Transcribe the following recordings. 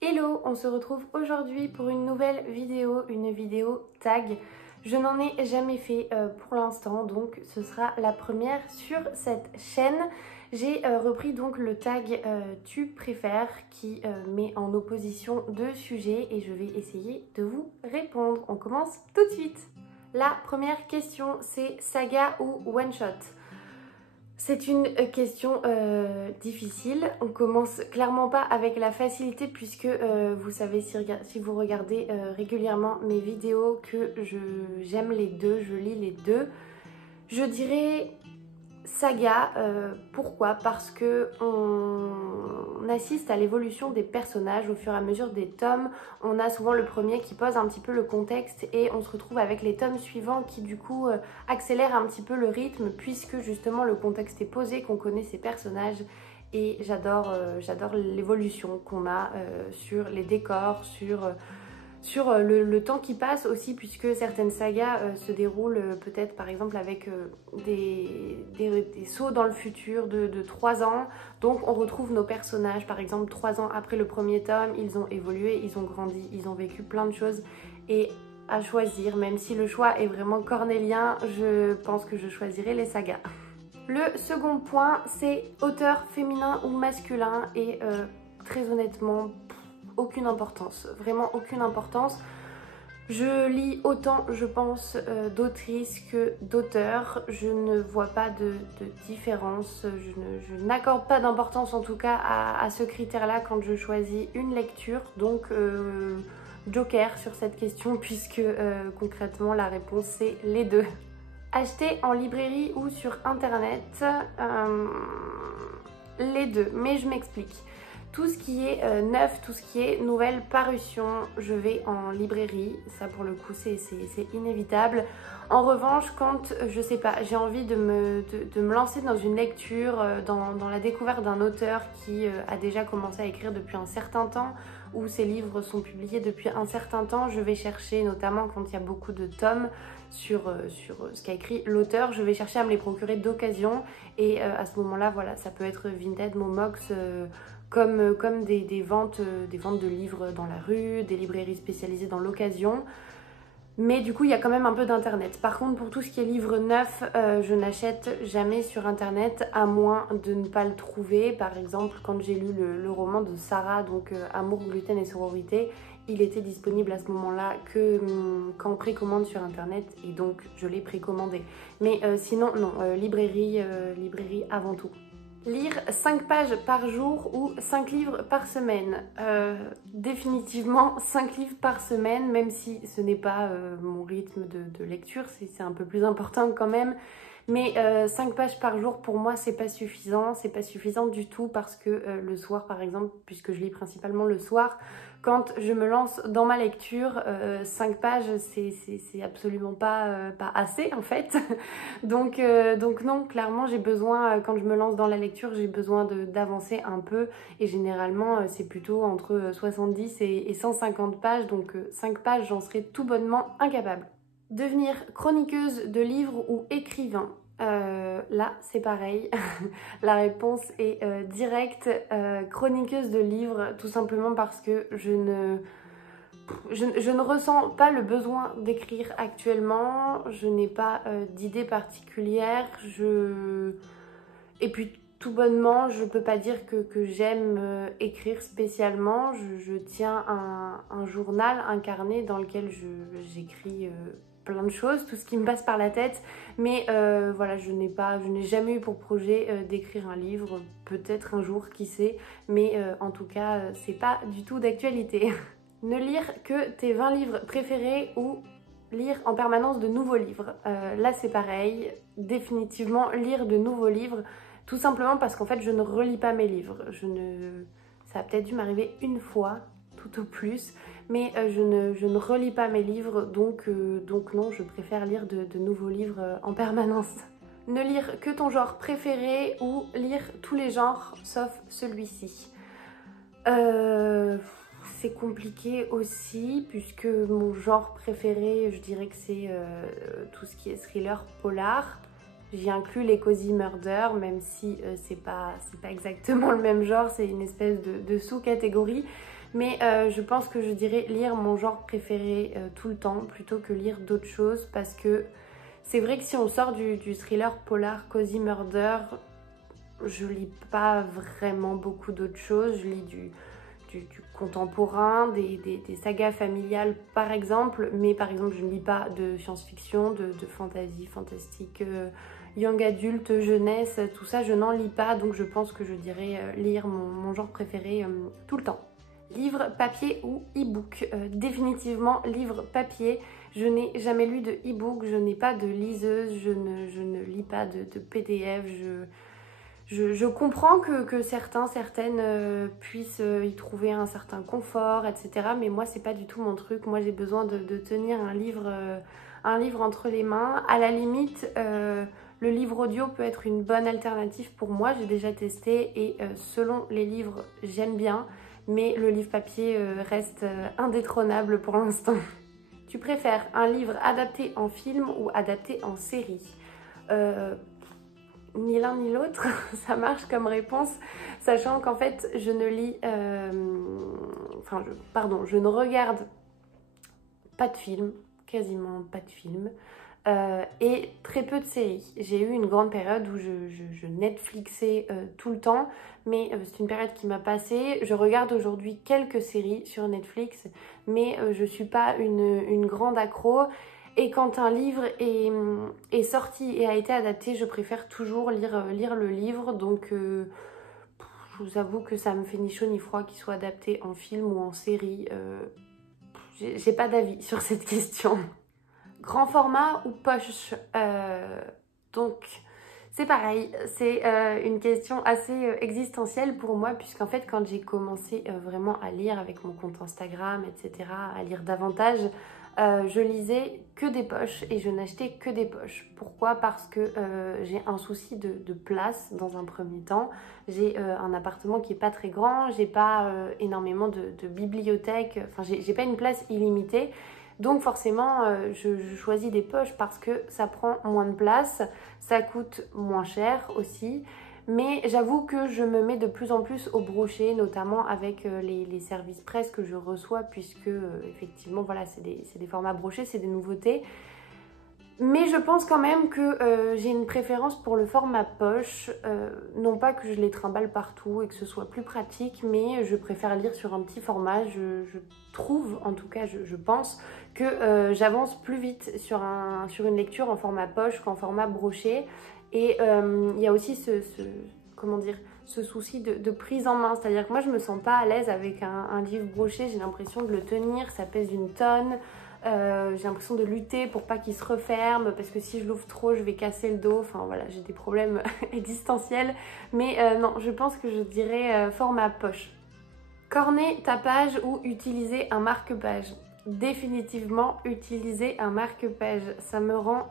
Hello, on se retrouve aujourd'hui pour une nouvelle vidéo, une vidéo tag. Je n'en ai jamais fait pour l'instant, donc ce sera la première sur cette chaîne. J'ai repris donc le tag tu préfères qui met en opposition deux sujets et je vais essayer de vous répondre. On commence tout de suite. La première question, c'est saga ou one shot? C'est une question difficile. On commence clairement pas avec la facilité puisque vous savez si vous regardez régulièrement mes vidéos que j'aime les deux, je lis les deux. Je dirais saga. Pourquoi? Parce que on assiste à l'évolution des personnages au fur et à mesure des tomes. On a souvent le premier qui pose un petit peu le contexte et on se retrouve avec les tomes suivants qui du coup accélèrent un petit peu le rythme puisque justement le contexte est posé, qu'on connaît ces personnages. Et j'adore l'évolution qu'on a sur les décors, sur le temps qui passe aussi, puisque certaines sagas se déroulent peut-être par exemple avec des sauts dans le futur de 3 ans. Donc on retrouve nos personnages par exemple 3 ans après le premier tome, ils ont évolué, ils ont grandi, ils ont vécu plein de choses. Et à choisir, même si le choix est vraiment cornélien, je pense que je choisirai les sagas. Le second point, c'est auteur féminin ou masculin et très honnêtement, aucune importance, vraiment aucune importance. Je lis autant, je pense, d'autrices que d'auteurs. Je ne vois pas de différence. Je n'accorde pas d'importance en tout cas à ce critère-là quand je choisis une lecture. Donc, joker sur cette question puisque concrètement la réponse c'est les deux. Acheter en librairie ou sur internet, les deux, mais je m'explique. Tout ce qui est neuf, tout ce qui est nouvelle parution, je vais en librairie. Ça pour le coup c'est inévitable. En revanche, quand je sais pas, j'ai envie de me lancer dans une lecture, dans la découverte d'un auteur qui a déjà commencé à écrire depuis un certain temps, où ses livres sont publiés depuis un certain temps, je vais chercher, notamment quand il y a beaucoup de tomes sur ce qu'a écrit l'auteur, je vais chercher à me les procurer d'occasion. Et à ce moment-là, voilà, ça peut être Vinted, Momox, comme des ventes de livres dans la rue, des librairies spécialisées dans l'occasion. Mais du coup, il y a quand même un peu d'internet. Par contre, pour tout ce qui est livre neuf, je n'achète jamais sur internet à moins de ne pas le trouver. Par exemple, quand j'ai lu le roman de Sarah, donc Amour, gluten et sororité, il était disponible à ce moment-là qu'en précommande sur internet et donc je l'ai précommandé. Mais sinon, non, librairie avant tout. Lire 5 pages par jour ou 5 livres par semaine? Définitivement 5 livres par semaine, même si ce n'est pas mon rythme de lecture, c'est un peu plus important quand même. Mais 5 pages par jour pour moi c'est pas suffisant du tout parce que le soir par exemple, puisque je lis principalement le soir, quand je me lance dans ma lecture, 5 pages c'est absolument pas assez en fait. donc non, clairement j'ai besoin, quand je me lance dans la lecture, j'ai besoin d'avancer un peu et généralement c'est plutôt entre 70 et 150 pages, donc 5 pages j'en serais tout bonnement incapable. Devenir chroniqueuse de livres ou écrivain? Là c'est pareil, la réponse est directe, chroniqueuse de livres, tout simplement parce que je ne ressens pas le besoin d'écrire actuellement, je n'ai pas d'idée particulière, et puis tout bonnement je peux pas dire que j'aime écrire spécialement, je tiens un journal, un carnet dans lequel j'écris plein de choses, tout ce qui me passe par la tête, mais voilà, je n'ai jamais eu pour projet d'écrire un livre, peut-être un jour, qui sait, mais en tout cas c'est pas du tout d'actualité. Ne lire que tes 20 livres préférés ou lire en permanence de nouveaux livres? Là c'est pareil, définitivement lire de nouveaux livres, tout simplement parce qu'en fait je ne relis pas mes livres, ça a peut-être dû m'arriver une fois, tout au plus, mais je ne relis pas mes livres, donc non, je préfère lire de nouveaux livres en permanence. Ne lire que ton genre préféré ou lire tous les genres sauf celui-ci? c'est compliqué aussi puisque mon genre préféré, je dirais que c'est tout ce qui est thriller polar. J'y inclus les cozy murder, même si c'est pas exactement le même genre, c'est une espèce de sous-catégorie. Mais je pense que je dirais lire mon genre préféré tout le temps plutôt que lire d'autres choses parce que c'est vrai que si on sort du thriller polar cozy murder, je lis pas vraiment beaucoup d'autres choses. Je lis du contemporain, des sagas familiales par exemple, mais par exemple je ne lis pas de science-fiction, de fantasy, fantastique, young adulte, jeunesse, tout ça je n'en lis pas, donc je pense que je dirais lire mon genre préféré tout le temps. Livre papier ou e-book? Définitivement livre papier. Je n'ai jamais lu de e-book, je n'ai pas de liseuse, je ne lis pas de PDF, je comprends que certaines puissent y trouver un certain confort, etc. Mais moi, c'est pas du tout mon truc. Moi, j'ai besoin de tenir un livre entre les mains. À la limite, le livre audio peut être une bonne alternative pour moi. J'ai déjà testé et selon les livres, j'aime bien. Mais le livre papier reste indétrônable pour l'instant. Tu préfères un livre adapté en film ou adapté en série? Ni l'un ni l'autre, ça marche comme réponse, sachant qu'en fait je ne lis, je ne regarde pas de films, quasiment pas de films, et très peu de séries. J'ai eu une grande période où je Netflixais tout le temps, mais c'est une période qui m'a passée. Je regarde aujourd'hui quelques séries sur Netflix, mais je ne suis pas une grande accro. Et quand un livre est sorti et a été adapté, je préfère toujours lire le livre. Donc je vous avoue que ça me fait ni chaud ni froid qu'il soit adapté en film ou en série. J'ai pas d'avis sur cette question. Grand format ou poche? Donc c'est pareil, c'est une question assez existentielle pour moi, puisqu'en fait quand j'ai commencé vraiment à lire avec mon compte Instagram, etc., à lire davantage, je lisais que des poches et je n'achetais que des poches. Pourquoi? Parce que j'ai un souci de place dans un premier temps. J'ai un appartement qui n'est pas très grand, j'ai pas énormément de bibliothèque, enfin j'ai pas une place illimitée. Donc forcément, je choisis des poches parce que ça prend moins de place, ça coûte moins cher aussi. Mais j'avoue que je me mets de plus en plus au brochet, notamment avec les services presse que je reçois, puisque effectivement, voilà, c'est des formats brochés, c'est des nouveautés. Mais je pense quand même que j'ai une préférence pour le format poche, non pas que je les trimballe partout et que ce soit plus pratique, mais je préfère lire sur un petit format. Je trouve, en tout cas je pense, que j'avance plus vite sur une lecture en format poche qu'en format broché. Et il y a aussi ce souci de prise en main, c'est-à-dire que moi je me sens pas à l'aise avec un livre broché, j'ai l'impression de le tenir, ça pèse une tonne. J'ai l'impression de lutter pour pas qu'il se referme parce que si je l'ouvre trop je vais casser le dos, enfin voilà, j'ai des problèmes existentiels, mais non, je pense que je dirais format poche. Corner ta page ou utiliser un marque-page? Définitivement utiliser un marque-page, ça me rend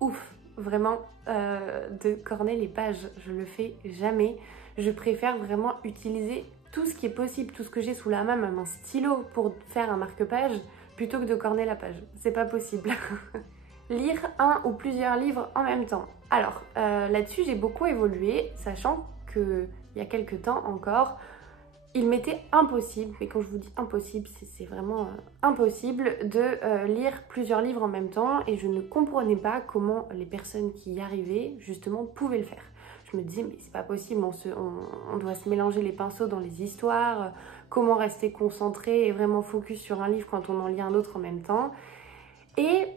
ouf, vraiment, de corner les pages, je le fais jamais. Je préfère vraiment utiliser tout ce qui est possible, tout ce que j'ai sous la main, même un stylo pour faire un marque-page, plutôt que de corner la page. C'est pas possible. Lire un ou plusieurs livres en même temps. Alors, là-dessus, j'ai beaucoup évolué, sachant qu'il y a quelques temps encore, il m'était impossible, et quand je vous dis impossible, c'est vraiment impossible de lire plusieurs livres en même temps, et je ne comprenais pas comment les personnes qui y arrivaient, justement, pouvaient le faire. Je me disais, mais c'est pas possible, on doit se mélanger les pinceaux dans les histoires, comment rester concentré et vraiment focus sur un livre quand on en lit un autre en même temps. Et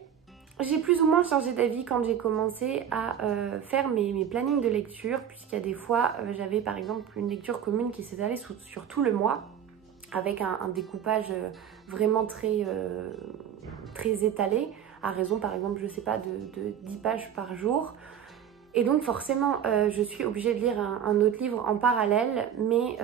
j'ai plus ou moins changé d'avis quand j'ai commencé à faire mes plannings de lecture, puisqu'il y a des fois, j'avais par exemple une lecture commune qui s'étalait sur tout le mois, avec un découpage vraiment très étalé, à raison par exemple, je sais pas, de 10 pages par jour. Et donc forcément, je suis obligée de lire un autre livre en parallèle, mais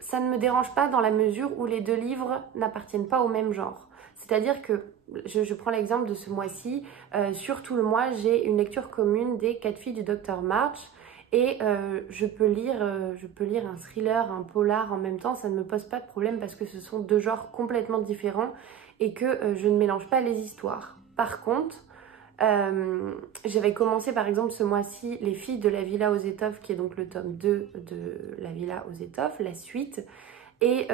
ça ne me dérange pas dans la mesure où les deux livres n'appartiennent pas au même genre. C'est-à-dire que, je prends l'exemple de ce mois-ci, sur tout le mois, j'ai une lecture commune des 4 filles du Dr March. et je peux lire un thriller, un polar en même temps, ça ne me pose pas de problème parce que ce sont deux genres complètement différents et que je ne mélange pas les histoires. Par contre, j'avais commencé par exemple ce mois-ci Les filles de la villa aux étoffes, qui est donc le tome 2 de La villa aux étoffes, la suite, et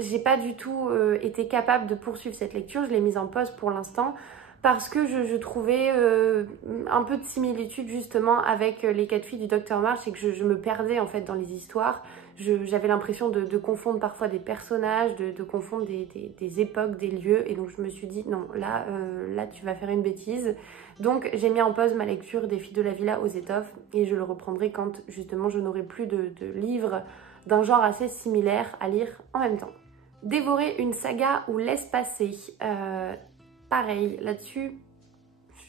j'ai pas du tout été capable de poursuivre cette lecture, je l'ai mise en pause pour l'instant parce que je trouvais un peu de similitude justement avec les 4 filles du Docteur March et que je me perdais en fait dans les histoires. J'avais l'impression de confondre parfois des personnages, de confondre des époques, des lieux, et donc je me suis dit non, là tu vas faire une bêtise. Donc j'ai mis en pause ma lecture des filles de la villa aux étoffes et je le reprendrai quand justement je n'aurai plus de livres d'un genre assez similaire à lire en même temps. Dévorer une saga ou laisse passer, pareil là-dessus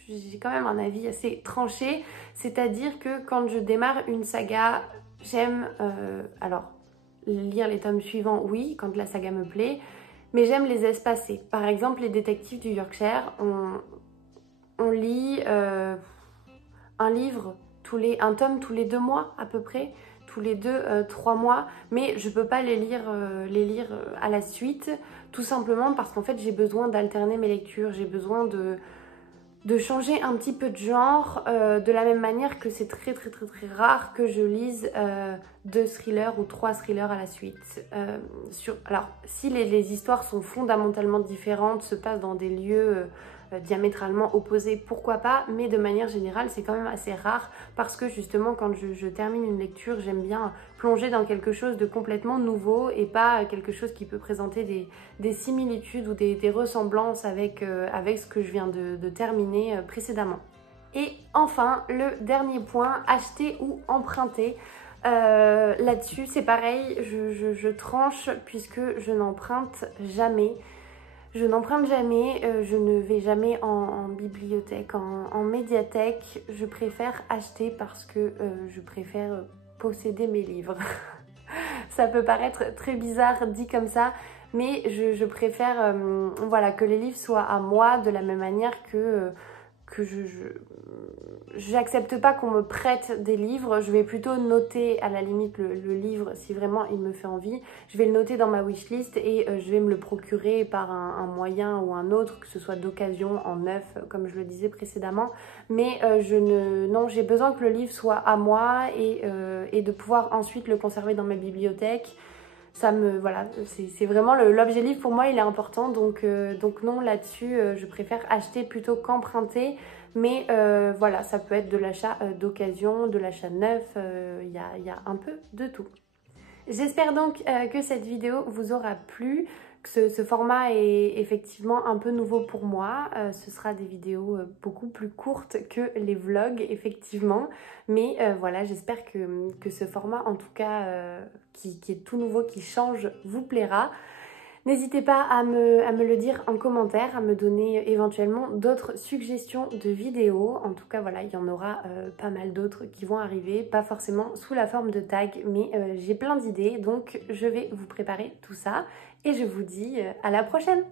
j'ai quand même un avis assez tranché, c'est-à-dire que quand je démarre une saga, j'aime alors lire les tomes suivants, oui, quand la saga me plaît, mais j'aime les espacer. Par exemple, les détectives du Yorkshire, on lit un tome tous les 2 mois à peu près, tous les 2-3 mois, mais je peux pas les lire à la suite, tout simplement parce qu'en fait j'ai besoin d'alterner mes lectures, j'ai besoin de changer un petit peu de genre, de la même manière que c'est très rare que je lise 2 thrillers ou 3 thrillers à la suite. Alors, si les histoires sont fondamentalement différentes, se passent dans des lieux diamétralement opposés, pourquoi pas, mais de manière générale c'est quand même assez rare parce que justement quand je termine une lecture, j'aime bien plonger dans quelque chose de complètement nouveau et pas quelque chose qui peut présenter des similitudes ou des ressemblances avec ce que je viens de terminer précédemment. Et enfin, le dernier point, acheter ou emprunter. Là-dessus c'est pareil, je tranche puisque je n'emprunte jamais. Je n'emprunte jamais, je ne vais jamais en bibliothèque, en médiathèque. Je préfère acheter parce que je préfère posséder mes livres. Ça peut paraître très bizarre dit comme ça, mais je préfère voilà, que les livres soient à moi de la même manière que j'accepte pas qu'on me prête des livres. Je vais plutôt noter à la limite le livre si vraiment il me fait envie. Je vais le noter dans ma wishlist et je vais me le procurer par un moyen ou un autre, que ce soit d'occasion, en neuf, comme je le disais précédemment. Mais non, j'ai besoin que le livre soit à moi et de pouvoir ensuite le conserver dans ma bibliothèque. Voilà, c'est vraiment l'objet livre pour moi, il est important, donc non, là-dessus je préfère acheter plutôt qu'emprunter, mais voilà, ça peut être de l'achat d'occasion, de l'achat neuf, il y a un peu de tout. J'espère donc que cette vidéo vous aura plu, que ce format est effectivement un peu nouveau pour moi. Ce sera des vidéos beaucoup plus courtes que les vlogs, effectivement. Mais voilà, j'espère que ce format, en tout cas, qui est tout nouveau, qui change, vous plaira. N'hésitez pas à me le dire en commentaire, à me donner éventuellement d'autres suggestions de vidéos. En tout cas, voilà, il y en aura pas mal d'autres qui vont arriver, pas forcément sous la forme de tags, mais j'ai plein d'idées, donc je vais vous préparer tout ça et je vous dis à la prochaine!